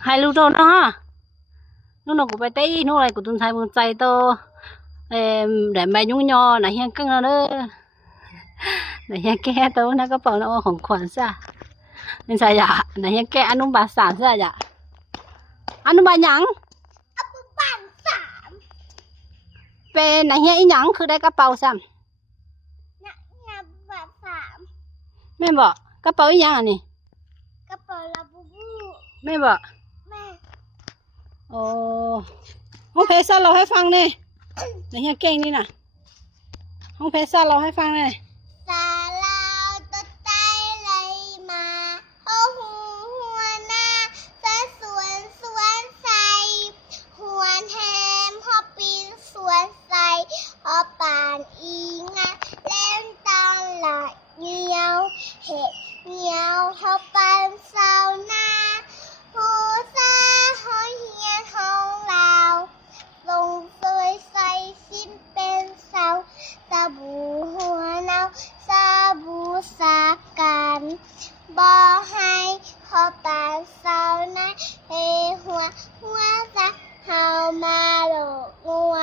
hai lúc đâu nó ha lúc nào cũng phải tây lúc này cũng tuần sai buồn say to để mày nhung nhò này hiện căng nó đó này hiện ke to nó có bảo nóของขวัญซะnên sao vậy này hiện ke anh ông bà sảnซะvậy anh ông bà nhẫn về này hiện nhẫnคือได้กระเป๋าซ้ำแม่บอกกระเป๋าอีหยังอ่ะนี่กระเป๋าลาบูบูแม่บอกแม่โอ้ห้องเพชรซ่าเราให้ฟังเนี่ยไหนเฮียเก่งนี่น่ะห้องเพชรซ่าเราให้ฟังเนี่ยซาลาวตัวใจเลยมาโอ้โหหัวหน้าสะสวนใสหัวแฮมฮอปีนสวนใสฮอปานอีงาเล่นตอนหลักเงียวเห็ดเงียวฮอปันเสาหน้าหูซาหอยเฮียนของเราลงสวยใส่สิ้นเป็นเสาสบู่หัวเนาสบู่สากันบ่ให้ฮอปันเสาหน้าเฮหัวจะเฮามาโลกงัว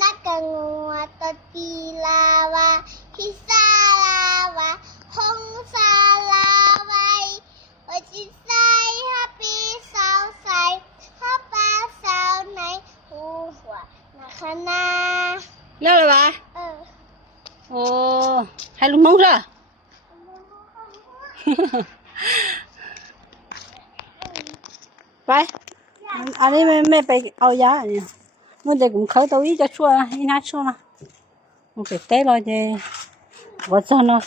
นักกังัวตตีลาวาพิซาลาวาหงซาลาไวว่าจิใส่ฮับปีสาวใส่ฮับปลาสาวไหนหูหัวนักขนาเลิกเลยวะโอ้ให้ลุงน้องจ้ะไปอันนี้ไม่ไปเอายาเนี่ยมันจะcũng khởi tao ý cho chua ý nát chua mà không phải té rồi thì vợ cho nó